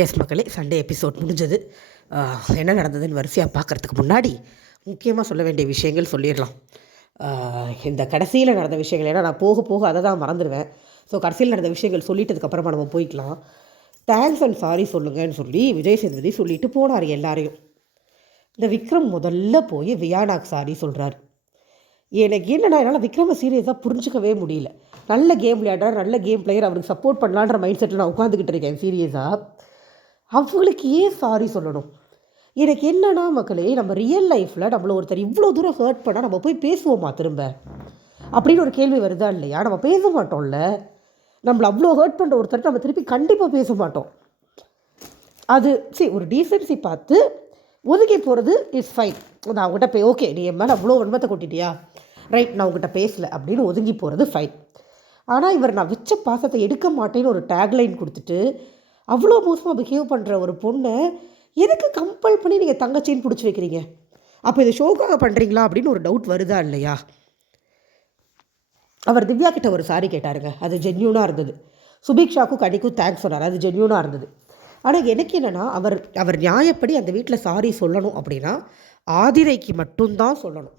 S மக்களே Sunday episode முடிஞ்சது. என்ன நடந்ததுன்னு வரிசையாக பார்க்குறதுக்கு முன்னாடி முக்கியமாக சொல்ல வேண்டிய விஷயங்கள் சொல்லிடலாம். இந்த கடைசியில் நடந்த விஷயங்கள் ஏன்னா நான் போக போக அதை தான் மறந்துடுவேன். ஸோ கடைசியில் நடந்த விஷயங்கள் சொல்லிட்டதுக்கப்புறமா நம்ம போய்க்கலாம். தேங்க்ஸ் அண்ட் சாரி சொல்லுங்கன்னு சொல்லி விஜய் சேதுபதி சொல்லிட்டு போனார் எல்லாரையும். இந்த விக்ரம் முதல்ல போய் வியானாக் சாரி சொல்கிறார் எனக்கு என்னன்னா என்னால் விக்ரம சீரியஸாக புரிஞ்சிக்கவே முடியல. நல்ல கேம் விளையாடுறார் நல்ல கேம் பிளேயர் அவருக்கு சப்போர்ட் பண்ணலான்ற மைண்ட் செட்டில் நான் உட்காந்துக்கிட்டு இருக்கேன் சீரியஸாக அவங்களுக்கு ஏன் சாரி சொல்லணும். எனக்கு என்னன்னா மக்களே நம்ம ரியல் லைஃப்பில் நம்மளை ஒருத்தர் இவ்வளோ தூரம் ஹர்ட் பண்ணால் நம்ம போய் பேசுவோமா திரும்ப? அப்படின்னு ஒரு கேள்வி வருதா இல்லையா? நம்ம பேச மாட்டோம்ல. நம்மளை அவ்வளோ ஹர்ட் பண்ணுற ஒருத்தர் நம்ம திருப்பி கண்டிப்பாக பேச மாட்டோம். அது சரி ஒரு டீசென்சி பார்த்து ஒதுக்கி போகிறது இஸ் ஃபைன் நான் அவங்ககிட்ட பே ஓகே நீ என் மேலே அவ்வளோ உண்மத்தை கொட்டிட்டியா? ரைட் நான் உங்ககிட்ட பேசலை அப்படின்னு ஒதுங்கி போகிறது ஃபைன் ஆனால் இவர் நான் வச்ச பாசத்தை எடுக்க மாட்டேன்னு ஒரு டேக்லைன் கொடுத்துட்டு அவ்வளோ மோசமாக பிஹேவ் பண்ணுற ஒரு பொண்ணை எதுக்கு கம்பல் பண்ணி நீங்கள் தங்கச்சின்னு பிடிச்சி வைக்கிறீங்க? அப்போ இது ஷோக்காக பண்ணுறீங்களா அப்படின்னு ஒரு டவுட் வருதா இல்லையா? அவர் திவ்யா கிட்ட ஒரு சாரி கேட்டாருங்க. அது ஜென்யூனாக இருந்தது. சுபீக்ஷாக்கும் கனிக்கும் தேங்க்ஸ் சொன்னார். அது ஜென்யூனாக இருந்தது. ஆனால் எனக்கு என்னென்னா அவர் அவர் நியாயப்படி அந்த வீட்டில் சாரி சொல்லணும் அப்படின்னா ஆதிரைக்கு மட்டும்தான் சொல்லணும்.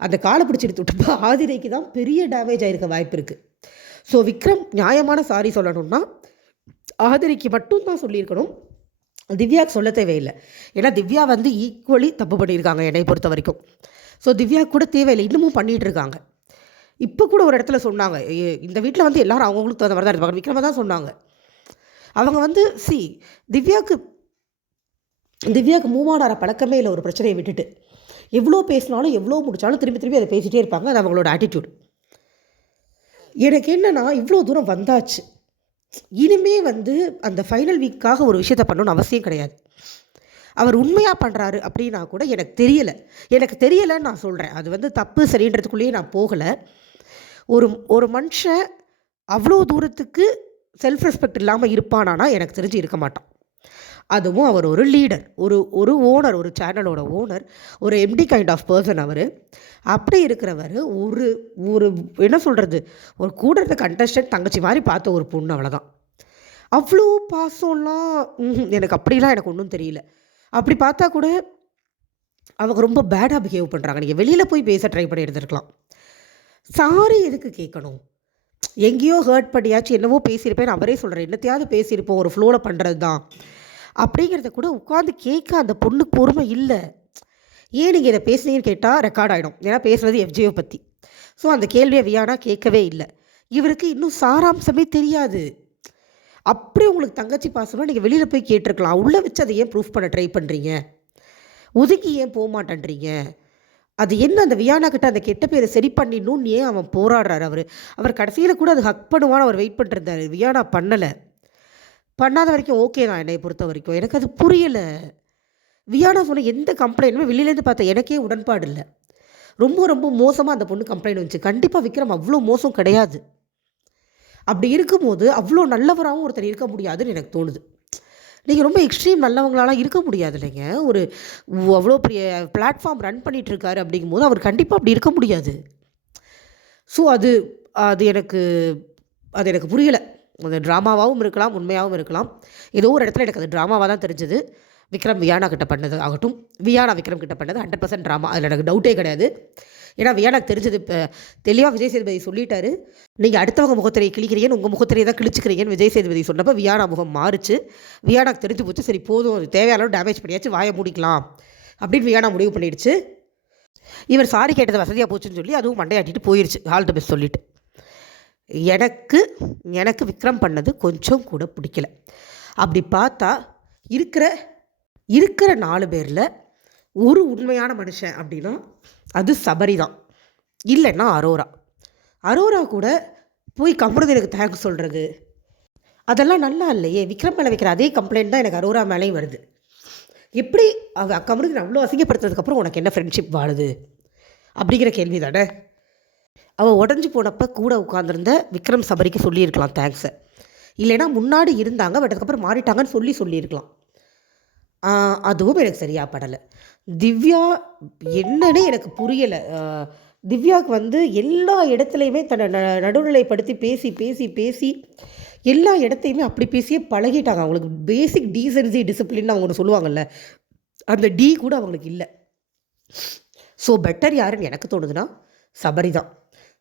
அந்த காலை எடுத்து விட்டப்போ ஆதிரைக்கு தான் பெரிய டேமேஜ் ஆகிருக்க வாய்ப்பு இருக்குது ஸோ விக்ரம் நியாயமான சாரி சொல்லணும்னா ஆதிரைக்கு மட்டும்தான் சொல்லியிருக்கணும். திவ்யாவுக்கு சொல்ல தேவையில்லை. ஏன்னா திவ்யா வந்து ஈக்குவலி தப்பு பண்ணியிருக்காங்க என்னை பொறுத்த வரைக்கும். ஸோ திவ்யா கூட தேவையில்லை. இன்னமும் பண்ணிகிட்டு இருக்காங்க இப்போ கூட ஒரு இடத்துல சொன்னாங்க. இந்த வீட்டில் வந்து எல்லாரும் அவங்களுக்கு தகுந்த மாதிரி தான் இருப்பாங்க. விக்ரம தான் சொன்னாங்க. அவங்க வந்து சி திவ்யாவுக்கு திவ்யாவுக்கு மூவாடார பழக்கமே இல்லை. ஒரு பிரச்சனையை விட்டுட்டு. எவ்வளோ பேசினாலும் எவ்வளோ முடித்தாலும் திரும்பி திரும்பி அதை பேசிகிட்டே இருப்பாங்க. அது அவங்களோட ஆட்டிடியூட் எனக்கு என்னென்னா இவ்வளோ தூரம் வந்தாச்சு. இனிமே வந்து அந்த ஃபைனல் வீக்காக ஒரு விஷயத்த பண்ணணும்னு அவசியம் கிடையாது. அவர் உண்மையாக பண்ணுறாரு அப்படின்னா கூட எனக்கு தெரியலை. எனக்கு தெரியலைன்னு நான் சொல்கிறேன் அது வந்து தப்பு சரின்றதுக்குள்ளேயே நான் போகலை. ஒரு ஒரு மனுஷன் அவ்வளோ தூரத்துக்கு செல்ஃப் ரெஸ்பெக்ட் இல்லாமல் இருப்பானானா எனக்கு தெரிஞ்சு இருக்க மாட்டான். அதுவும் அவர் ஒரு லீடர் ஒரு ஒரு ஓனர் ஒரு சேனலோட ஓனர் ஒரு எம்டி கைண்ட் ஆஃப் பர்சன் அவர். அப்படி இருக்கிறவர் ஒரு ஒரு என்ன சொல்கிறது ஒரு கூட இருந்த கண்டஸ்டன்ட் தங்கச்சி மாதிரி பார்த்த ஒரு பொண்ணு அவ்வளோதான் அவ்வளோ பாசம்லாம் எனக்கு அப்படிலாம் எனக்கு ஒன்றும் தெரியல. அப்படி பார்த்தா கூட அவங்க ரொம்ப பேடாக பிஹேவ் பண்ணுறாங்க நீங்கள் வெளியில் போய் பேச ட்ரை பண்ணி எடுத்துருக்கலாம். சாரி எதுக்கு கேட்கணும் எங்கேயோ ஹர்ட் பண்ணியாச்சு என்னவோ பேசியிருப்பேன் அவரே சொல்கிறேன் என்னத்தையாவது பேசியிருப்போம் ஒரு ஃப்ளோவில் பண்ணுறது தான் அப்படிங்கிறத கூட உட்காந்து கேட்க அந்த பொண்ணுக்கு பொறுமை இல்லை. ஏன் நீங்கள் இதை பேசுனீங்கன்னு கேட்டால் ரெக்கார்ட் ஆகிடும் ஏன்னா பேசுகிறது எஃப்ஜிஓ பற்றி ஸோ அந்த கேள்வியை வியானா கேட்கவே இல்லை. இவருக்கு இன்னும் சாராம்சமே தெரியாது. அப்படி உங்களுக்கு தங்கச்சி பாசம்னா நீங்கள் வெளியில் போய் கேட்டிருக்கலாம். உள்ளே வச்சு அதை ஏன் ப்ரூஃப் பண்ண ட்ரை பண்ணுறீங்க ஒதுக்கி ஏன் போக மாட்டேன்றீங்க? அது என்ன அந்த வியானா கிட்ட அந்த கெட்ட பேரை சரி பண்ணிடணும்னு ஏன் அவன் போராடுறாரு அவர்? அவர் கடைசியில் கூட அது ஹக் பண்ணுவான்னு அவர் வெயிட் பண்ணிருந்தாரு வியானா பண்ணலை. பண்ணாத வரைக்கும் ஓகே தான் என்னை பொறுத்த வரைக்கும். எனக்கு அது புரியலை. வியானா சொன்ன எந்த கம்ப்ளைண்ட்டுமே வெளியிலேருந்து பார்த்த எனக்கே உடன்பாடு இல்லை. ரொம்ப ரொம்ப மோசமாக அந்த பொண்ணு கம்ப்ளைண்ட் வந்துச்சு. கண்டிப்பாக விக்ரம் அவ்வளோ மோசம் கிடையாது. அப்படி இருக்கும்போது அவ்வளோ நல்லவராகவும் ஒருத்தர் இருக்க முடியாதுன்னு எனக்கு தோணுது. நீங்கள் ரொம்ப எக்ஸ்ட்ரீம் நல்லவங்களாலாம் இருக்க முடியாது இல்லைங்க ஒரு அவ்வளோ பெரிய பிளாட்ஃபார்ம் ரன் பண்ணிட்டு இருக்காரு அப்படிங்கும்போது அவர் கண்டிப்பாக அப்படி இருக்க முடியாது. ஸோ அது அது எனக்கு அது எனக்கு புரியலை. அது ட்ராமாவாகவும் இருக்கலாம் உண்மையாகவும் இருக்கலாம். ஏதோ ஒரு இடத்துல எனக்கு அது ட்ராமாவாக தான் தெரிஞ்சது. விக்ரம் வியானா கிட்ட பண்ணது ஆகட்டும். வியானா விக்ரம் கிட்ட பண்ணது ஹண்ட்ரட் பர்சன்ட் ட்ராமா. அதில் எனக்கு டவுட்டே கிடையாது. ஏன்னா வியானாக்கு தெரிஞ்சது இப்போ தெளிவாக விஜய் சேதுபதி சொல்லிட்டாரு. நீங்கள் அடுத்தவங்க முகத்திரையை கிழிக்கிறீங்கன்னு உங்கள் முகத்திரையை தான் கிழிச்சிக்கிறீங்கன்னு விஜய் சேதுபதி சொன்னப்போ வியானா முகம் மாறுச்சு. வியானாக்கு தெரிஞ்சு போச்சு சரி போதும். அது தேவையான டேமேஜ் பண்ணியாச்சு வாயை மூடிக்கலாம். அப்படின்னு வியானா முடிவு பண்ணிடுச்சு. இவர் சாரி கேட்டது வசதியாக போச்சுன்னு சொல்லி அதுவும் மண்டையாட்டிட்டு போயிடுச்சு ஆல் த பெஸ்ட் சொல்லிட்டு. எனக்கு எனக்கு விக்ரம் பண்ணது கொஞ்சம் கூட பிடிக்கல. அப்படி பார்த்தா இருக்கிற இருக்கிற நாலு பேரில் ஒரு உண்மையான மனுஷன் அப்படின்னா அது சபரி தான் இல்லைன்னா அரோரா. அரோரா கூட போய் கம்புறதுக்கு எனக்கு தேங்க்ஸ் சொல்கிறது அதெல்லாம் நல்லா இல்லையே. விக்ரம் மேலே வைக்கிற அதே கம்ப்ளைண்ட் தான் எனக்கு அரோரா மேலேயும் வருது. எப்படி அவ கமருக்கு அவ்வளோ அசிங்கப்படுத்துறதுக்கப்புறம் உனக்கு என்ன ஃப்ரெண்ட்ஷிப் வாழுது? அப்படிங்கிற கேள்வி தானே அவள் உடஞ்சி போனப்போ கூட உட்காந்துருந்த விக்ரம் சபரிக்கு சொல்லியிருக்கலாம் தேங்க்ஸை இல்லைன்னா முன்னாடி இருந்தாங்க பட் அதுக்கப்புறம் மாறிட்டாங்கன்னு சொல்லி சொல்லியிருக்கலாம். அதுவும் எனக்கு சரியாக படலை. திவ்யா என்னன்னே எனக்கு புரியலை. திவ்யாவுக்கு வந்து எல்லா இடத்துலையுமே தன்னை ந நடுநிலைப்படுத்தி பேசி பேசி பேசி எல்லா இடத்தையுமே அப்படி பேசியே பழகிட்டாங்க. அவங்களுக்கு பேசிக் டீசென்சி டிசிப்ளின் அவங்க சொல்லுவாங்கல்ல அந்த டி கூட அவங்களுக்கு இல்லை. ஸோ பெட்டர் யாருன்னு எனக்கு தோணுதுன்னா சபரி தான்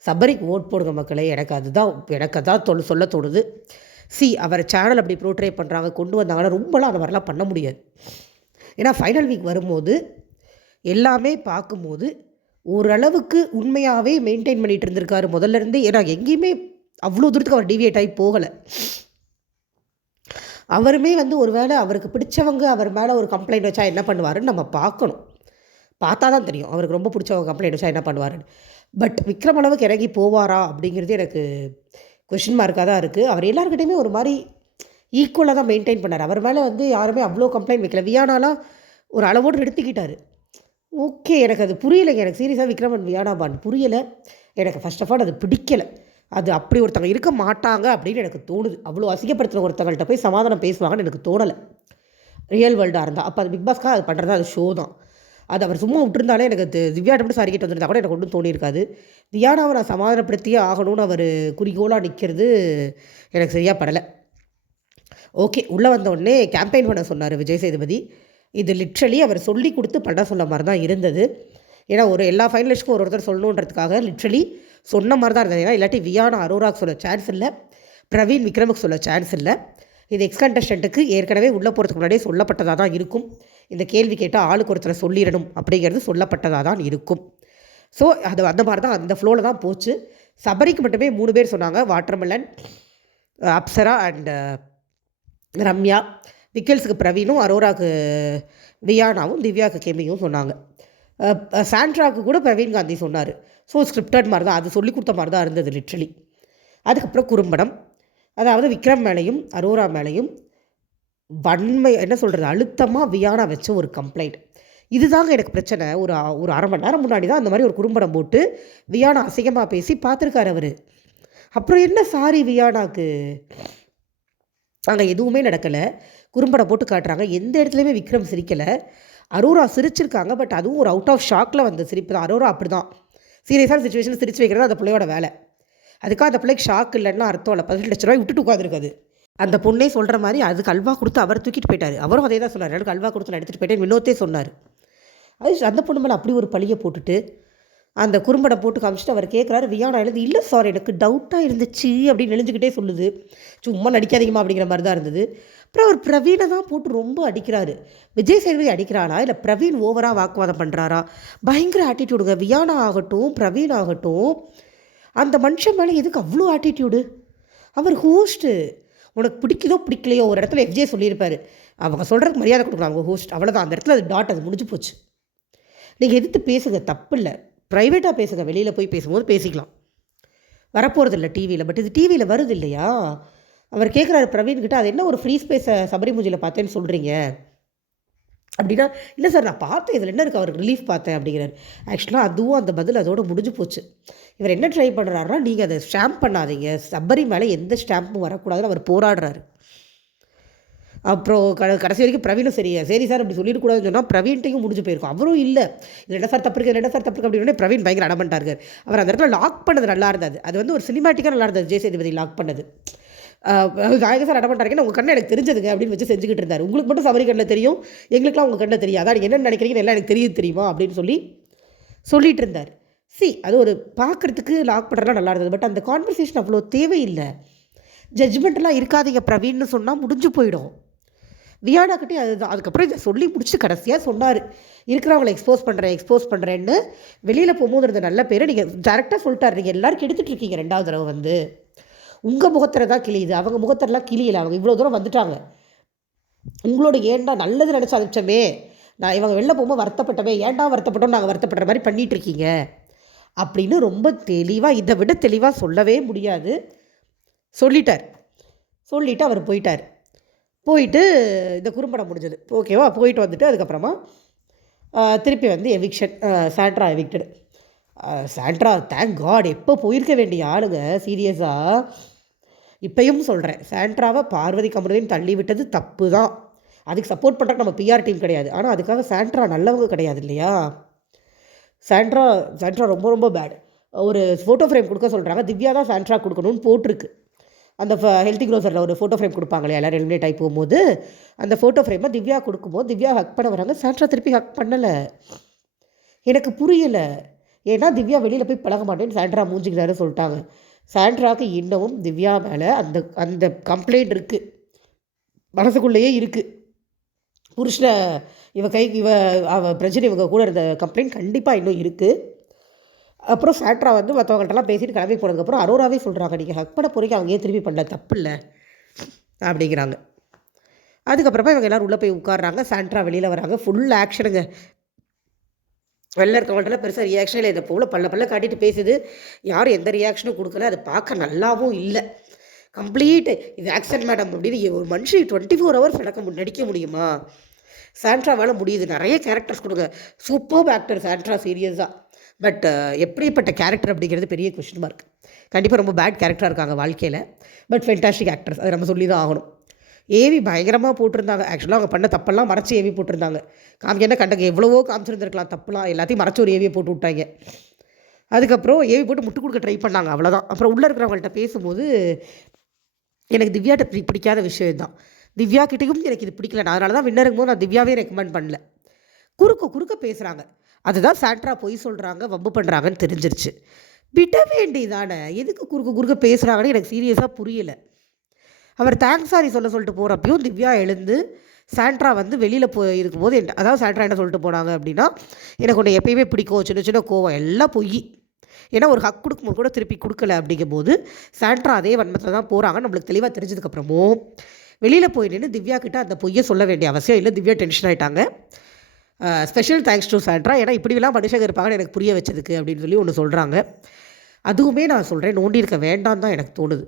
சபரிக்கு ஓட் போடுங்க மக்களே எனக்கு அதுதான் எனக்கு அதான் தொல் சொல்ல தோணுது. சி அவர் சேனல் அப்படி ப்ரோட்ரே பண்ணுறாங்க கொண்டு வந்தாங்கன்னா ரொம்பலாம் அந்த மாதிரிலாம் பண்ண முடியாது. ஏன்னா ஃபைனல் வீக் வரும்போது எல்லாமே பார்க்கும்போது ஓரளவுக்கு உண்மையாகவே மெயின்டைன் பண்ணிகிட்டு இருந்திருக்காரு முதல்ல இருந்தே. ஏன்னா எங்கேயுமே அவ்வளோ தூரத்துக்கு அவர் டிவியேட் ஆகி போகலை. அவருமே வந்து ஒரு வேளை அவருக்கு பிடிச்சவங்க அவர் மேலே ஒரு கம்ப்ளைண்ட் வச்சா என்ன பண்ணுவாருன்னு நம்ம பார்க்கணும். பார்த்தா தான் தெரியும். அவருக்கு ரொம்ப பிடிச்சவங்க கம்ப்ளைண்ட் வச்சா என்ன பண்ணுவாருன்னு. பட் விக்ரம் அளவுக்கு இறங்கி போவாரா அப்படிங்கிறது எனக்கு கொஷின் மார்க்காக தான் இருக்குது அவர் எல்லாருக்கிட்டையுமே ஒரு மாதிரி ஈக்குவலாக தான் மெயின்டைன் பண்ணார். அவர் மேலே வந்து யாருமே அவ்வளோ கம்ப்ளைண்ட் வைக்கல. வியானாலாம் ஒரு அளவோடு நிறுத்திக்கிட்டார். ஓகே எனக்கு அது புரியலைங்க. எனக்கு சீரியஸாக விக்ரமன் வியானா பான் புரியலை. எனக்கு ஃபஸ்ட் ஆஃப் ஆல் அது பிடிக்கலை. அது அப்படி ஒருத்தவங்க இருக்க மாட்டாங்க அப்படின்னு எனக்கு தோணுது. அவ்வளோ அசிங்கப்படுத்துகிற ஒருத்தவங்கள்ட்ட போய் சமாதானம் பேசுவாங்கன்னு எனக்கு தோணலை. ரியல் வேர்ல்டாக இருந்தால் அப்போ அது பிக் பாஸ்க்காக அது பண்ணுறது அது ஷோ தான். அது அவர் சும்மா விட்டுருந்தாலே எனக்கு திவ்யாட்ட மட்டும் சாரி கிட்ட வந்திருந்தா கூட எனக்கு ஒன்றும் தோணியிருக்காது. தியானாவை நான் சமாதானப்படுத்தியே ஆகணும்னு அவர் குறிக்கோளாக நிற்கிறது எனக்கு சரியாக படலை. ஓகே உள்ளே வந்த கேம்பெயின் பண்ண சொன்னார் விஜய் சேதுபதி. இது லிட்ரலி அவர் சொல்லி கொடுத்து பண்ண சொன்ன மாதிரி தான் இருந்தது. ஏன்னா ஒரு எல்லா ஃபைனலிஸ்ட்டுக்கும் ஒரு ஒருத்தர் சொல்லணுன்றதுக்காக லிட்ரலி சொன்ன மாதிரி தான் இருந்தது. ஏன்னா இல்லாட்டி வியானா அரோராக்கு சொல்ல சான்ஸ் இல்லை பிரவீன் விக்ரமுக்கு சொல்ல சான்ஸ் இல்லை. இது எக்ஸ் கண்டஸ்டண்ட்டுக்கு ஏற்கனவே உள்ளே போகிறதுக்கு முன்னாடியே சொல்லப்பட்டதாக தான் இருக்கும். இந்த கேள்வி கேட்டால் ஆளுக்கு ஒருத்தரை சொல்லிடணும் அப்படிங்கிறது சொல்லப்பட்டதாக தான் இருக்கும். ஸோ அது அந்த மாதிரி தான் அந்த ஃப்ளோவில் தான் போச்சு. சபரிக்கு மட்டுமே மூணு பேர் சொன்னாங்க வாட்டர்மெலன் அப்சரா அண்டு ரம்யா விக்கல்ஸுக்கு பிரவீனும் அரோராக்கு வியானாவும் திவ்யாவுக்கு கெமியும் சொன்னாங்க. சாண்ட்ராவுக்கு கூட பிரவீன் காந்தி சொன்னார். ஸோ ஸ்கிரிப்டட் மாதிரி தான் அது சொல்லி கொடுத்த மாதிரி தான் இருந்தது லிட்ரலி அதுக்கப்புறம் குறும்படம். அதாவது விக்ரம் மேலேயும் அரோரா மேலேயும் வன்மை என்ன சொல்கிறது அழுத்தமாக வியானா வச்ச ஒரு கம்ப்ளைண்ட் இதுதாங்க எனக்கு பிரச்சனை. ஒரு ஒரு அரை மணி நேரம் முன்னாடி தான் அந்த மாதிரி ஒரு குறும்படம் போட்டு வியானா அசிங்கமாக பேசி பார்த்துருக்காரு அவர். அப்புறம் என்ன சாரி வியானாக்கு? அங்கே எதுவுமே நடக்கலை. குறும்படம் போட்டு காட்டுறாங்க. எந்த இடத்துலையுமே விக்ரம் சிரிக்கலை. அரோரா சிரிச்சிருக்காங்க. பட் அதுவும் ஒரு அவுட் ஆஃப் ஷாக்கில் வந்த சிரிப்பு தான். அரோரா அப்படி தான் சீரியஸான சுச்சுவேஷனில் சிரிச்சு வைக்கிறது அந்த பிள்ளையோட வேலை. அதுக்காக அந்த பிள்ளைக்கு ஷாக் இல்லைன்னா அர்த்தம் இல்லை. பதினெட்டு லட்ச ரூபாய் விட்டுட்டு உட்காந்துருக்காது அந்த பொண்ணே சொல்கிற மாதிரி அதுக்கு அல்வா கொடுத்து அவர் தூக்கிட்டு போயிட்டார். அவரும் அதே தான் சொன்னார். எனக்கு அல்வா கொடுத்து நான் எடுத்துகிட்டு போயிட்டேன் வினோத்தே சொன்னார். அது அந்த பொண்ணு மேலே அப்படி ஒரு பழியை போட்டுட்டு அந்த குறும்படம் போட்டு காமிச்சிட்டு அவர் கேட்குறாரு வியானா எழுது இல்லை சார் எனக்கு டவுட்டாக இருந்துச்சு அப்படின்னு நெளிஞ்சுக்கிட்டே சொல்லுது. சும்மா நடிக்காதீங்கம்மா அப்படிங்கிற மாதிரி தான் இருந்தது. அப்புறம் அவர் பிரவீனை தான் போட்டு ரொம்ப அடிக்கிறாரு. விஜய் சேதுபதி அடிக்கிறானா? இல்லை பிரவீன் ஓவராக வாக்குவாதம் பண்ணுறாரா பயங்கர ஆட்டிடியூடுங்க வியானா ஆகட்டும் பிரவீன் ஆகட்டும் அந்த மனுஷன் மேலே எதுக்கு அவ்வளோ ஆட்டிடியூடு அவர் ஹோஸ்ட்டு உனக்கு பிடிக்குதோ பிடிக்கலையோ ஒரு இடத்துல எஃப்ஜே சொல்லியிருப்பார். அவங்க சொல்கிறதுக்கு மரியாதை கொடுக்கலாம் அவங்க ஹோஸ்ட் அவ்வளோதான் அந்த இடத்துல அது டாட் அது முடிஞ்சு போச்சு. நீங்கள் எதிர்த்து பேசுங்க தப்பு இல்லை. ப்ரைவேட்டாக பேசுங்க. வெளியில் போய் பேசும்போது பேசிக்கலாம். வரப்போகிறது இல்லை டிவியில் பட் இது டிவியில் வருது இல்லையா? அவர் கேட்குறாரு பிரவீன் கிட்ட அது என்ன ஒரு ஃப்ரீ ஸ்பேஸை சபரிமூஜியில் பார்த்தேன்னு சொல்கிறீங்க அப்படின்னா இல்லை சார் நான் பார்த்தேன். இதில் என்ன இருக்குது அவருக்கு ரிலீஃப் பார்த்தேன் அப்படிங்கிறார். ஆக்சுவலாக அதுவும் அந்த பதில் அதோடு முடிஞ்சு போச்சு. இவர் என்ன ட்ரை பண்ணுறாருன்னா நீங்கள் அதை ஸ்டாம்ப் பண்ணாதீங்க. சபரி மேலே எந்த ஸ்டாம்பும் வரக்கூடாதுன்னு அவர் போராடுறாரு. அப்புறம் க கடைசி வரைக்கும் பிரவீனும் சரி சரி சார் அப்படி சொல்லிடக்கூடாதுன்னு சொன்னால் பிரவீன்ட்டையும் முடிஞ்சு போயிருக்கும். அவரும் இல்லை. இது என்ன சார் தப்பு இருக்கு? என்ன சார் தப்பு இருக்கு? அப்படின்னு பிரவீன் பயங்கர அடமண்டாரு அவர் அந்த இடத்துல லாக் பண்ணது நல்லா இருந்தது. அது வந்து ஒரு சினிமாட்டிக்காக நல்லா இருந்தது. ஜெயசேதுபதி லாக் பண்ணது. நாயக சார் அடமண்டாருக்கேன்னு உங்கள் கண்ணை எனக்கு தெரிஞ்சதுங்க அப்படின்னு வச்சு செஞ்சுக்கிட்டு இருந்தார். உங்களுக்கு மட்டும் சபரி கண்ணில் தெரியும் எங்களுக்குலாம் உங்கள் கண்ணில் தெரியும் அதான் நீங்கள் என்ன நினைக்கிறீங்கன்னு எல்லாம் எனக்கு தெரியுது தெரியுமா? அப்படின்னு சொல்லி சொல்லிட்டு இருந்தார். சி அது ஒரு பார்க்குறதுக்கு லாக் பண்ணுறதுலாம் நல்லா இருந்தது. பட் அந்த கான்வர்சேஷன் அவ்வளோ தேவையில்லை. ஜட்ஜ்மெண்ட்லாம் இருக்காதீங்க பிரவீன்னு சொன்னால் முடிஞ்சு போயிடும். வியானாக்கிட்டே அதுதான் அதுக்கப்புறம் இதை சொல்லி முடிச்சு கடைசியாக சொன்னார். இருக்கிறவங்களை எக்ஸ்போஸ் பண்ணுறேன் எக்ஸ்போஸ் பண்ணுறேன்னு வெளியில் போகும்போது இருந்த நல்ல பேர் நீங்கள் டேரெக்டாக சொல்லிட்டாரு. நீங்கள் எல்லாரும் எடுத்துகிட்டு இருக்கீங்க ரெண்டாவது தடவை வந்து. உங்கள் முகத்தில் தான் கிளியுது அவங்க முகத்திலலாம் கிளியில் அவங்க இவ்வளோ தூரம் வந்துட்டாங்க. உங்களோட ஏன்டா நல்லது நினச்ச அனுப்பிச்சோமே? நான் இவங்க வெளில போகும்போது வருத்தப்பட்டவே ஏன்டா வருத்தப்பட்டோம் நாங்கள் வருத்தப்படுற மாதிரி பண்ணிகிட்டு இருக்கீங்க அப்படின்னு ரொம்ப தெளிவாக இதை விட தெளிவாக சொல்லவே முடியாது. சொல்லிட்டார். சொல்லிவிட்டு அவர் போயிட்டார். போயிட்டு இந்த குறும்படம் முடிஞ்சது. ஓகேவா போயிட்டு வந்துட்டு அதுக்கப்புறமா திருப்பி வந்து eviction Sandra evicted Sandra thank God எப்போ போயிருக்க வேண்டிய ஆளுங்க? சீரியஸாக இப்பயும் சொல்கிறேன் சாண்ட்ராவை பார்வதி கமருதீன் தள்ளி விட்டது தப்பு தான் அதுக்கு சப்போர்ட் பண்ணுறக்கு நம்ம பிஆர் டீம் கிடையாது. ஆனால் அதுக்காக சாண்ட்ரா நல்லவங்க கிடையாது இல்லையா? சாண்ட்ரா சாண்ட்ரா ரொம்ப ரொம்ப பேட் ஒரு ஃபோட்டோ ஃப்ரேம் கொடுக்க சொல்கிறாங்க திவ்யா தான் சாண்ட்ரா கொடுக்கணும்னு போட்டிருக்கு. அந்த ஹெல்த்தி க்ரோசரில் ஒரு ஃபோட்டோ ஃப்ரேம் கொடுப்பாங்களே எல்லோரும் எலிமினேட் ஆகி போகும்போது. அந்த ஃபோட்டோ ஃப்ரேமை திவ்யா கொடுக்கும்போது திவ்யா ஹக் பண்ண வராங்க. சாண்ட்ரா திருப்பி ஹக் பண்ணலை. எனக்கு புரியலை. ஏன்னா திவ்யா வெளியில் போய் பழக மாட்டேன்னு சாண்ட்ரா மூஞ்சிக்கிறாரு சொல்லிட்டாங்க. சாண்ட்ராக்கு இன்னமும் திவ்யா மேலே அந்த அந்த கம்ப்ளைண்ட் இருக்குது மனசுக்குள்ளேயே இருக்குது புருஷனை இவ கை இவ அவ பிரஜன் இவங்க கூட இருந்த கம்ப்ளைண்ட் கண்டிப்பாக இன்னும் இருக்குது அப்புறம் சாண்ட்ரா வந்து மற்றவங்கள்ட்டலாம் பேசிட்டு கிளம்பி போனதுக்கப்புறம் அரோராவே சொல்கிறாங்க நீங்கள் ஹக் பண்ண போகிறீங்க அவங்க ஏன் திரும்பி பண்ணல? தப்பு இல்லை. அப்படிங்கிறாங்க. அதுக்கப்புறமா இவங்க எல்லோரும் உள்ளே போய் உட்காடுறாங்க சாண்ட்ரா வெளியில் வராங்க. ஃபுல் ஆக்ஷனுங்க வெளில இருக்கவங்கள்ட்ட பெருசாக ரியாக்ஷன் இல்லை. இந்த போல பல்ல பல்ல காட்டிட்டு பேசுது. யாரும் எந்த ரியாக்ஷனும் கொடுக்கல. அது பார்க்க நல்லாவும் இல்லை. கம்ப்ளீட் இது ஆக்சன் மேடம் அப்படின்னு ஒரு மனுஷன் டுவெண்ட்டி ஃபோர் ஹவர்ஸ் நடக்க நடிக்க முடியுமா? சாண்ட்ராவால் முடியுது. நிறைய கேரக்டர்ஸ் கொடுங்க. சூப்பர் ஆக்டர் சாண்ட்ரா சீரியஸாக பட் எப்படிப்பட்ட கேரக்டர் அப்படிங்கிறது பெரிய கொஷின் மார்க் கண்டிப்பாக ரொம்ப பேட் கேரக்டராக இருக்காங்க வாழ்க்கையில். பட் ஃபென்டாஸ்டிக் ஆக்டர்ஸ் அதை நம்ம சொல்லி தான் ஆகணும். ஏவி பயங்கரமாக போட்டிருந்தாங்க. ஆக்சுவலாக அவங்க பண்ண தப்பெல்லாம் மறைச்சி ஏவி போட்டிருந்தாங்க. காமிக்க என்ன கண்டக்கு எவ்வளவோ காமிச்சிருந்துருக்கலாம் தப்புலாம் எல்லாத்தையும் மறைச்சி ஒரு ஏவியை போட்டு விட்டாங்க. அதுக்கப்புறம் ஏவி போட்டு முட்டு கொடுக்க ட்ரை பண்ணாங்க அவ்வளோதான் அப்புறம் உள்ளே இருக்கிறவங்கள்ட்ட பேசும்போது எனக்கு திவ்யாட்ட பிடிக்காத விஷயம் தான் திவ்யா கிட்டேயும் எனக்கு இது பிடிக்கல. நான் அதனால தான் வின்னருங்கும் போது நான் திவ்யாவே ரெக்கமெண்ட் பண்ணல. குறுக்க குறுக்க பேசுகிறாங்க அதுதான் சாண்ட்ரா பொய் சொல்கிறாங்க வம்பு பண்ணுறாங்கன்னு தெரிஞ்சிருச்சு. விட வேண்டியதானே? எதுக்கு குறுக்க குறுக்க பேசுகிறாங்கன்னு எனக்கு சீரியஸாக புரியலை. அவர் தேங்க்ஸ் சாரி சொல்ல சொல்லிட்டு போகிறப்பையும் திவ்யா எழுந்து சாண்ட்ரா வந்து வெளியில் போய் இருக்கும்போது என்ன அதாவது சாண்ட்ரா என்ன சொல்லிட்டு போனாங்க அப்படின்னா எனக்கு உன்னை எப்பயுமே பிடிக்கும். சின்ன சின்ன கோவம் எல்லாம் பொய். ஏன்னா ஒரு ஹக் கொடுக்கும்போது கூட திருப்பி கொடுக்கல அப்படிங்கும்போது சாண்ட்ரா அதே வன்மத்தில் தான் போகிறாங்க நம்மளுக்கு தெளிவாக தெரிஞ்சதுக்கப்புறமும் வெளியில் போய் நின்று திவ்யா கிட்ட அந்த பொய்யை சொல்ல வேண்டிய அவசியம் இல்லை. திவ்யா டென்ஷன் ஆகிட்டாங்க ஸ்பெஷல் தேங்க்ஸ் டு சாண்ட்ரா. ஏன்னா இப்படிலாம் மனுஷங்க இருப்பாங்கன்னு எனக்கு புரிய வச்சதுக்கு அப்படின்னு சொல்லி ஒன்று சொல்கிறாங்க அதுவுமே நான் சொல்கிறேன் நோண்டி இருக்க வேண்டாம் தான் எனக்கு தோணுது.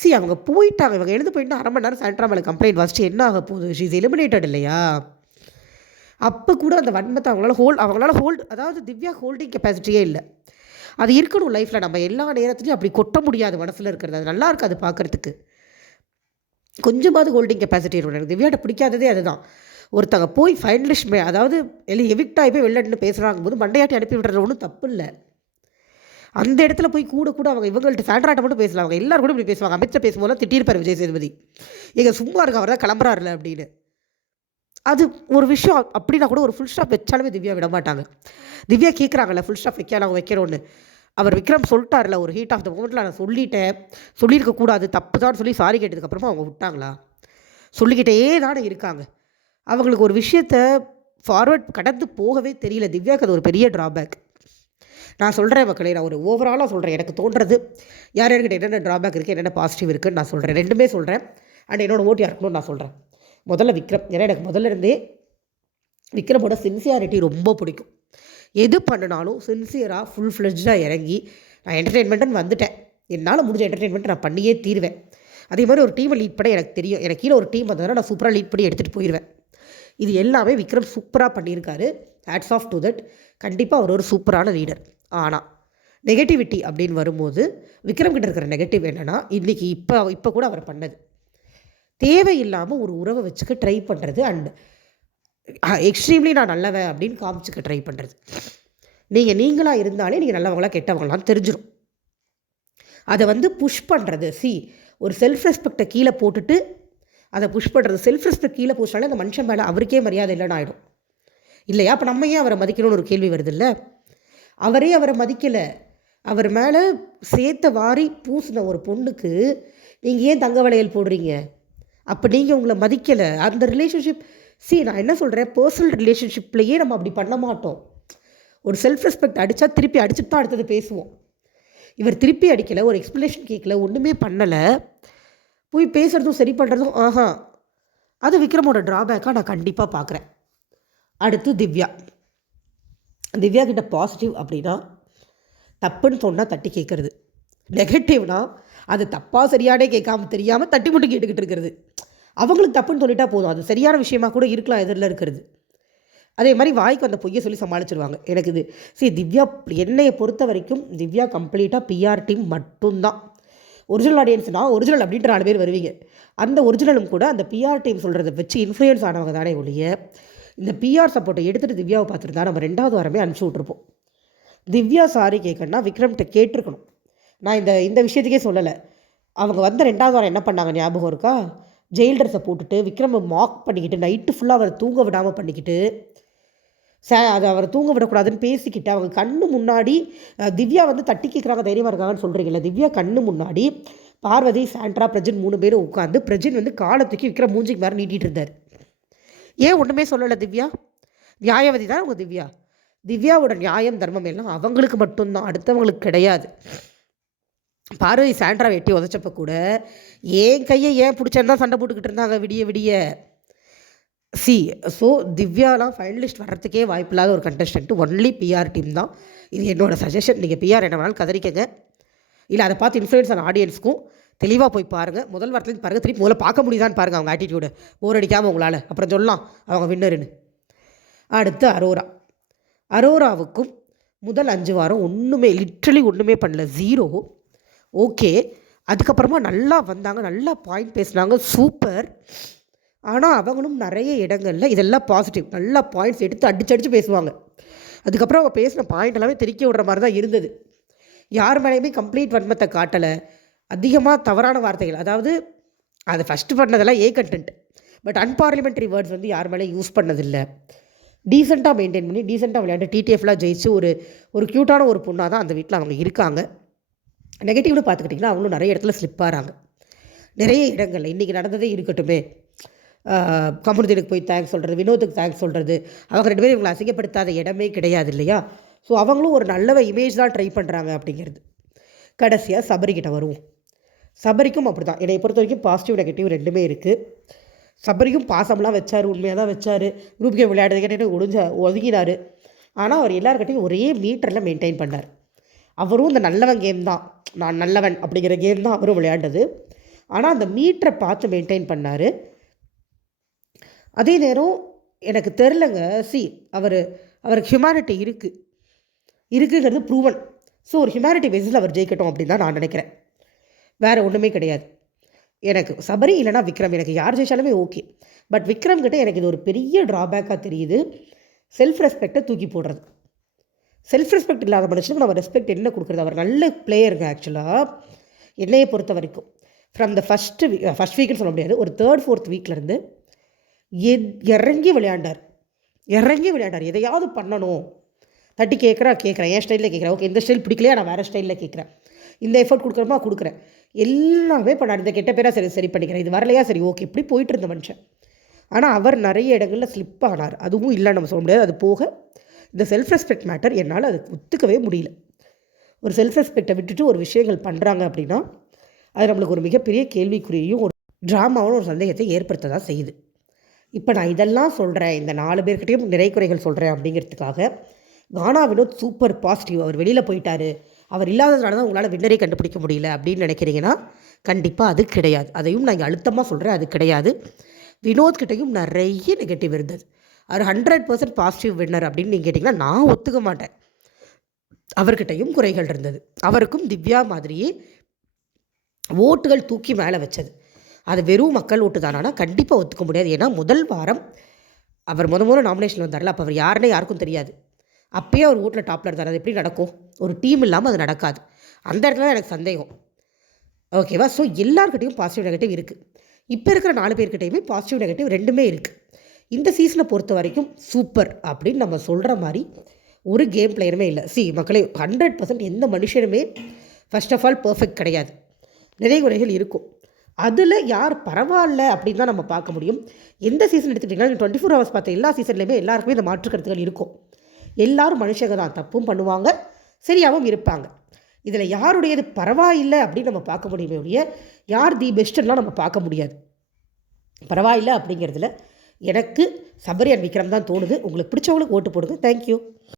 சி அவங்க போயிட்டாங்க. இவங்க எழுந்து போயிட்டு அரை மணி நேரம் சாண்ட்ரா மேலே கம்ப்ளைண்ட் வச்சுட்டு என்ன ஆக போகுது? ஷீஸ் எலிமினேட்டட் இல்லையா? அப்போ கூட அந்த வன்மத்தை அவங்களால ஹோல்ட் அவங்களால ஹோல்டு அதாவது திவ்யா ஹோல்டிங் கெப்பாசிட்டியே இல்லை. அது இருக்கணும் லைஃப்பில் நம்ம எல்லா நேரத்துலையும் அப்படி கொட்ட முடியாது மனசில் இருக்கிறது. அது நல்லா இருக்காது பார்க்குறதுக்கு. கொஞ்சமாவது ஹோல்டிங் கெப்பாசிட்டி இருக்கணும். எனக்கு திவ்யாட்ட பிடிக்காததே அதுதான். ஒருத்தங்க போய் ஃபைனலிஸ்ட் மே அதாவது எலி எவிக்ட் ஆகி போய் வெளில நின்று பேசுகிறாங்க போது மண்டையாட்டி அனுப்பி விடுறது ஒன்றும் தப்பு இல்லை. அந்த இடத்துல போய் கூட கூட அவங்க இவங்கள்ட்ட சாண்ட்ராட்ட மட்டும் பேசலாம். அவங்க எல்லாரும் கூட இப்படி பேசுவாங்க. அமைச்சர் பேசும்போது திட்டிருப்பார் விஜய் சேதுபதி. எங்கள் சும்மா இருக்க அவர் தான் கிளம்புறாருல அப்படின்னு. அது ஒரு விஷயம் அப்படின்னா கூட ஒரு ஃபுல் ஸ்டாப் வச்சாலுமே திவ்யா விட மாட்டாங்க. திவ்யா கேட்குறாங்கல்ல ஃபுல் ஸ்டாப் வைக்கலாம் அவங்க வைக்கிறோன்னு அவர் விக்ரம் சொல்லிட்டார்ல ஒரு ஹீட் ஆஃப் த மூமெண்ட்டில் நான் சொல்லிட்டேன். சொல்லியிருக்க கூடாது. தப்பு தான் சொல்லி சாரி கேட்டதுக்கப்புறமா அவங்க விட்டாங்களா? சொல்லிக்கிட்டே தானே இருக்காங்க. அவங்களுக்கு ஒரு விஷயத்த ஃபார்வர்ட் கடந்து போகவே தெரியல. திவ்யாவுக்கு அது ஒரு பெரிய ட்ராபேக் நான் சொல்கிறேன் மக்களே நான் ஒரு ஓவராலாக சொல்கிறேன் எனக்கு தோன்றது யார் யார்கிட்ட என்னென்ன ட்ராபேக் இருக்குது என்னென்ன பாசிட்டிவ் இருக்குதுன்னு நான் சொல்கிறேன் ரெண்டுமே சொல்கிறேன் அண்ட் என்னோட ஓட்டு இருக்கணும்னு நான் சொல்கிறேன் முதல்ல விக்ரம். ஏன்னா எனக்கு முதல்ல இருந்தே விக்ரமோட சின்சியாரிட்டி ரொம்ப பிடிக்கும். எது பண்ணினாலும் சின்சியராக ஃபுல் ஃப்ளெஜ்டாக இறங்கி நான் என்டர்டெயின்மெண்ட்டுன்னு வந்துட்டேன். என்னால் முடிஞ்ச என்டர்டெயின்மெண்ட் நான் பண்ணியே தீருவேன். அதே மாதிரி ஒரு டீமை லீட் பண்ண எனக்கு தெரியும். எனக்கு கீழே ஒரு டீம் வந்ததுன்னா நான் சூப்பராக லீட் பண்ணி எடுத்துகிட்டு போயிடுவேன் இது எல்லாமே விக்ரம் சூப்பராக பண்ணியிருக்காரு. ஹேட்ஸ் ஆஃப் டு தட் கண்டிப்பாக அவர் ஒரு சூப்பரான லீடர் ஆனால் நெகட்டிவிட்டி அப்படின்னு வரும்போது விக்ரம்கிட்ட இருக்கிற நெகட்டிவ் என்னென்னா இன்றைக்கி இப்போ இப்போ கூட அவர் பண்ணது. தேவையில்லாமல் ஒரு உறவை வச்சுக்க ட்ரை பண்ணுறது அண்ட் எக்ஸ்ட்ரீம்லி நான் நல்லவன் அப்படின்னு காமிச்சுக்க ட்ரை பண்ணுறது நீங்கள் நீங்களாக இருந்தாலே நீங்கள் நல்லவங்களா கெட்டவங்களாம் தெரிஞ்சிடும் அதை வந்து புஷ் பண்ணுறது சி ஒரு செல்ஃப் ரெஸ்பெக்டை கீழே போட்டுட்டு அதை புஷ் பண்ணுறது செல்ஃப் ரெஸ்பெக்ட் கீழே போச்சாலே அந்த மனுஷன் மேலே அவருக்கே மரியாதை இல்லைன்னு ஆகிடும் இல்லையா? அப்போ நம்ம ஏன் அவரை மதிக்கணும்னு ஒரு கேள்வி வருது இல்லை? அவரே அவரை மதிக்கலை. அவர் மேலே சேர்த்த வாரி பூசின ஒரு பொண்ணுக்கு நீங்கள் ஏன் தங்க வளையல் போடுறீங்க? அப்போ நீங்கள் உங்களை மதிக்கலை. அந்த ரிலேஷன்ஷிப் சி நான் என்ன சொல்கிறேன் பர்சனல் ரிலேஷன்ஷிப்லேயே நம்ம அப்படி பண்ண மாட்டோம். ஒரு செல்ஃப் ரெஸ்பெக்ட் அடித்தா திருப்பி அடிச்சுட்டு தான் அடுத்தது பேசுவோம். இவர் திருப்பி அடிக்கலை ஒரு எக்ஸ்ப்ளனேஷன் கேட்கல ஒன்றுமே பண்ணலை. போய் பேசுகிறதும் சரி பண்ணுறதும் ஆஹா. அது விக்ரமோட ட்ராபேக்காக நான் கண்டிப்பாக பார்க்குறேன் அடுத்து திவ்யா. திவ்யா கிட்ட பாசிட்டிவ் அப்படின்னா தப்புன்னு சொன்னால் தட்டி கேட்குறது நெகட்டிவ்னா அது தப்பாக சரியானே கேட்காம தெரியாமல் தட்டி மட்டும் கேட்டுக்கிட்டு இருக்கிறது. அவங்களுக்கு தப்புன்னு சொல்லிட்டா போதும். அது சரியான விஷயமா கூட இருக்கலாம் எதிரில் இருக்கிறது. அதே மாதிரி வாய்க்கு அந்த பொய்யை சொல்லி சமாளிச்சிருவாங்க. எனக்கு இது சரி திவ்யா என்னையை பொறுத்த வரைக்கும் திவ்யா கம்ப்ளீட்டாக பிஆர் டீம் மட்டும்தான். ஒரிஜினல் ஆடியன்ஸ்னால் ஒரிஜினல் அப்படின்ற நாலு பேர் வருவீங்க. அந்த ஒரிஜினலும் கூட அந்த பிஆர் டீம் சொல்கிறத வச்சு இன்ஃப்ளூயன்ஸ் ஆனவங்க தானே ஒழிய இந்த பிஆர் சப்போர்ட்டை எடுத்துகிட்டு திவ்யாவை பார்த்துருந்தா நம்ம ரெண்டாவது வாரமே அனுப்பிச்சி விட்ருப்போம் திவ்யா சாரி கேட்கணும்னா விக்ரம்கிட்ட கேட்டிருக்கணும். நான் இந்த இந்த விஷயத்துக்கே சொல்லலை. அவங்க வந்த ரெண்டாவது வாரம் என்ன பண்ணாங்க ஞாபகம் இருக்கா? ஜெயில் ட்ரெஸ்ஸை போட்டுட்டு விக்ரமை மாக் பண்ணிக்கிட்டு நைட்டு ஃபுல்லாக அவரை தூங்க விடாமல் பண்ணிக்கிட்டு சே அதை அவரை தூங்க விடக்கூடாதுன்னு பேசிக்கிட்டு அவங்க கண்ணு முன்னாடி திவ்யா வந்து தட்டி கேட்குறாங்க தைரியமாக இருக்காங்கன்னு சொல்கிறீங்களா திவ்யா கண்ணு முன்னாடி பார்வதி சாண்ட்ரா பிரஜின் மூணு பேரும் உட்காந்து பிரஜின் வந்து காலத்துக்கு விக்ரம் மூஞ்சிக்கு மேலே நீட்டிகிட்டு இருந்தார். ஏன் ஒன்றுமே சொல்லலை திவ்யா? நியாயவதி தான் உங்கள் திவ்யா. திவ்யாவோட நியாயம் தர்மம் எல்லாம் அவங்களுக்கு மட்டும்தான் அடுத்தவங்களுக்கு கிடையாது. பார்வதி சாண்ட்ரா வெட்டி உதச்சப்ப கூட ஏன் கையை ஏன் பிடிச்சேன்னு தான் சண்டை போட்டுக்கிட்டு இருந்தாங்க விடிய விடிய. சி ஸோ திவ்யாலாம் ஃபைனலிஸ்ட் வர்றதுக்கே வாய்ப்பில்லாத ஒரு கண்டஸ்டன்ட் ஒன்லி பிஆர் டீம் தான். இது என்னோடய சஜஷன் நீங்கள் பிஆர் என்ன வேணாலும் கதறிக்கங்க. இல்லை அதை பார்த்து இன்ஃப்ளூயன்ஸ் ஆன ஆடியன்ஸ்க்கும் தெளிவாக போய் பாருங்கள் முதல் வாரத்துலேருந்து பாருங்கள் திருப்பி முதல்ல பார்க்க முடியுதான்னு பாருங்கள் அவங்க ஆட்டிடியூடு போர் அடிக்காமல் உங்களால். அப்புறம் சொல்லலாம். அவங்க வின்னருன்னு அடுத்து அரோரா. அரோராவுக்கும் முதல் அஞ்சு வாரம் ஒன்றுமே லிட்ரலி ஒன்றுமே பண்ணல. ஜீரோ ஓகே அதுக்கப்புறமா நல்லா வந்தாங்க. நல்லா பாயிண்ட் பேசுனாங்க. சூப்பர் ஆனால் அவங்களும் நிறைய இடங்களில் இதெல்லாம் பாசிட்டிவ் நல்லா பாயிண்ட்ஸ் எடுத்து அடிச்சு அடித்து பேசுவாங்க. அதுக்கப்புறம் அவங்க பேசின பாயிண்ட் எல்லாமே தெரிக்க விடுற மாதிரி தான் இருந்தது. யார் மேலேயுமே கம்ப்ளீட் வன்மத்தை காட்டலை. அதிகமாக தவறான வார்த்தைகள். அதாவது அது ஃபஸ்ட்டு பண்ணதெல்லாம் A content but unparliamentary words வந்து யார் மேலே யூஸ் பண்ணதில்லை. டீசெண்டாக மெயின்டைன் பண்ணி டீசெண்டாக விளையாண்டு டிடிஎஃப்லாம் ஜெயிச்சு ஒரு ஒரு க்யூட்டான ஒரு பொண்ணாக தான் அந்த வீட்டில் அவங்க இருக்காங்க. நெகட்டிவ்னு பார்த்துக்கிட்டிங்கன்னா அவங்களும் நிறைய இடத்துல ஸ்லிப் ஆகிறாங்க நிறைய இடங்கள்ல. இன்றைக்கி நடந்ததே இருக்கட்டுமே. ஆஹ் கமருதீனுக்கு போய் தேங்க்ஸ் சொல்கிறது வினோத்துக்கு தேங்க்ஸ் சொல்கிறது அவங்க ரெண்டு பேரும் இவங்களை அசிங்கப்படுத்தாத இடமே கிடையாது இல்லையா? ஸோ அவங்களும் ஒரு நல்ல இமேஜ் தான் ட்ரை பண்ணுறாங்க அப்படிங்கிறது. கடைசியாக சபரிக்கிட்ட வருவோம். சபரிக்கும் அப்படி தான் என்னை பொறுத்த வரைக்கும் பாசிட்டிவ் நெகட்டிவ் ரெண்டுமே இருக்குது சபரிக்கும் பாசம்லாம் வச்சார் உண்மையாக தான் வச்சார். குரூப் கேம் விளையாடுறது கேட்டு ஒடிஞ்ச ஒதுங்கினார். ஆனால் அவர் எல்லாருக்கிட்டையும் ஒரே மீட்டரில் மெயின்டைன் பண்ணார். அவரும் இந்த நல்லவன் கேம் தான். நான் நல்லவன் அப்படிங்கிற கேம் தான் அவரும் விளையாண்டது. ஆனால் அந்த மீட்டரை பார்த்து மெயின்டைன் பண்ணார். அதே நேரம் எனக்கு தெரிலங்க சி அவர் அவருக்கு ஹியூமனிட்டி இருக்குது இருக்குங்கிறது ப்ரூவன் ஸோ ஒரு ஹியூமனிட்டி பேஸில் அவர் ஜெயிக்கட்டும் அப்படின்னு தான் நான் நினைக்கிறேன். வேறு ஒன்றுமே கிடையாது. எனக்கு சபரி இல்லைனா விக்ரம் எனக்கு யார் ஜெயிச்சாலுமே ஓகே பட் விக்ரம் கிட்டே எனக்கு இது ஒரு பெரிய ட்ராபேக்காக தெரியுது. செல்ஃப் ரெஸ்பெக்டை தூக்கி போடுறது. செல்ஃப் ரெஸ்பெக்ட் இல்லாத மனுஷனுக்கு நம்ம ரெஸ்பெக்ட் என்ன கொடுக்குறது? அவர் நல்ல பிளேயருங்க ஆக்சுவலாக என்னையை பொறுத்த வரைக்கும். From the first week first வீக்குன்னு சொல்ல முடியாது. ஒரு தேர்ட் ஃபோர்த் வீக்லேருந்து இறங்கி விளையாண்டார். இறங்கி விளையாண்டார். எதையாவது பண்ணணும். தட்டி கேட்குறா கேட்குறேன் என் ஸ்டைலில் கேட்குறேன் ஓகே இந்த ஸ்டைல் பிடிக்கலையா? நான் வேறு ஸ்டைலில் கேட்குறேன் இந்த எஃபர்ட் கொடுக்குறமா கொடுக்குறேன். எல்லாமே பண்ணார். இந்த கெட்ட பேராக சரி சரி பண்ணிக்கிறேன். இது வரலையா? சரி ஓகே. இப்படி போயிட்டு இருந்த மனுஷன். ஆனால் அவர் நிறைய இடங்களில் ஸ்லிப் ஆனார். அதுவும் இல்லை நம்ம சொல்ல முடியாது. அது போக இந்த செல்ஃப் ரெஸ்பெக்ட் மேட்டர் என்னால் அது ஒத்துக்கவே முடியல. ஒரு செல்ஃப் ரெஸ்பெக்டை விட்டுட்டு ஒரு விஷயங்கள் பண்ணுறாங்க அப்படின்னா அது நம்மளுக்கு ஒரு மிகப்பெரிய கேள்விக்குறியையும் ஒரு ட்ராமாவும் ஒரு சந்தேகத்தை ஏற்படுத்த தான் செய்யுது. இப்போ நான் இதெல்லாம் சொல்கிறேன் இந்த நாலு பேர்கிட்டையும் நிறை குறைகள் சொல்கிறேன் அப்படிங்கிறதுக்காக கானா வினோத் சூப்பர் பாசிட்டிவ் அவர் வெளியில் போயிட்டார். அவர் இல்லாததுனால தான் உங்களால் வின்னரே கண்டுபிடிக்க முடியல அப்படின்னு நினைக்கிறீங்கன்னா கண்டிப்பாக அது கிடையாது. அதையும் நான் அழுத்தமாக சொல்கிறேன் அது கிடையாது. வினோத் கிட்டேயும் நிறைய நெகட்டிவ் இருந்தது. அவர் ஹண்ட்ரட் பர்சன்ட் பாசிட்டிவ் வின்னர் அப்படின்னு நீங்கள் கேட்டிங்கன்னா நான் ஒத்துக்க மாட்டேன். அவர்கிட்டையும் குறைகள் இருந்தது. அவருக்கும் திவ்யா மாதிரியே ஓட்டுகள் தூக்கி மேலே வச்சது. அது வெறும் மக்கள் ஓட்டு தானா. கண்டிப்பாக ஒத்துக்க முடியாது. ஏன்னா முதல் வாரம் அவர் முத முதல்ல நாமினேஷன் வந்தார்ல அப்போ அவர் யாருன்னு யாருக்கும் தெரியாது. அப்பயே அவர் வீட்டில் டாப்பில் இருந்தார். அது எப்படி நடக்கும்? ஒரு டீம் இல்லாமல் அது நடக்காது. அந்த இடத்துல தான் எனக்கு சந்தேகம். ஓகேவா ஸோ எல்லாருக்கிட்டையும் பாசிட்டிவ் நெகட்டிவ் இருக்குது இப்போ இருக்கிற நாலு பேர்கிட்டையுமே பாசிட்டிவ் நெகட்டிவ் ரெண்டுமே இருக்குது இந்த சீசனை பொறுத்த வரைக்கும் சூப்பர் அப்படின்னு நம்ம சொல்கிற மாதிரி ஒரு கேம் பிளேயருமே இல்லை. சி மக்களே ஹண்ட்ரட் பர்சன்ட் எந்த மனுஷனுமே ஃபர்ஸ்ட் ஆஃப் ஆல் பர்ஃபெக்ட் கிடையாது. நிறைய குறைகள் இருக்கும். அதில் யார் பரவாயில்ல அப்படின்னு தான் நம்ம பார்க்க முடியும். எந்த சீசன் எடுத்துக்கிட்டிங்கன்னா டுவெண்ட்டி ஃபோர் ஹவர்ஸ் பார்த்த எல்லா சீசன்லையுமே எல்லாருக்குமே இந்த மாற்று கருத்துக்கள் இருக்கும். எல்லாரும் மனுஷங்க தான் தப்பும் பண்ணுவாங்க சரியாகவும் இருப்பாங்க. இதில் யாருடையது பரவாயில்லை அப்படின்னு நம்ம பார்க்க முடியுமே ஒழிய யார் தி பெஸ்ட்டுலாம் நம்ம பார்க்க முடியாது. பரவாயில்லை அப்படிங்கிறதுல எனக்கு சபரி அண்ட் விக்ரம் தான் தோணுது. உங்களுக்கு பிடிச்சவங்களுக்கு ஓட்டு போடுங்க. தேங்க்யூ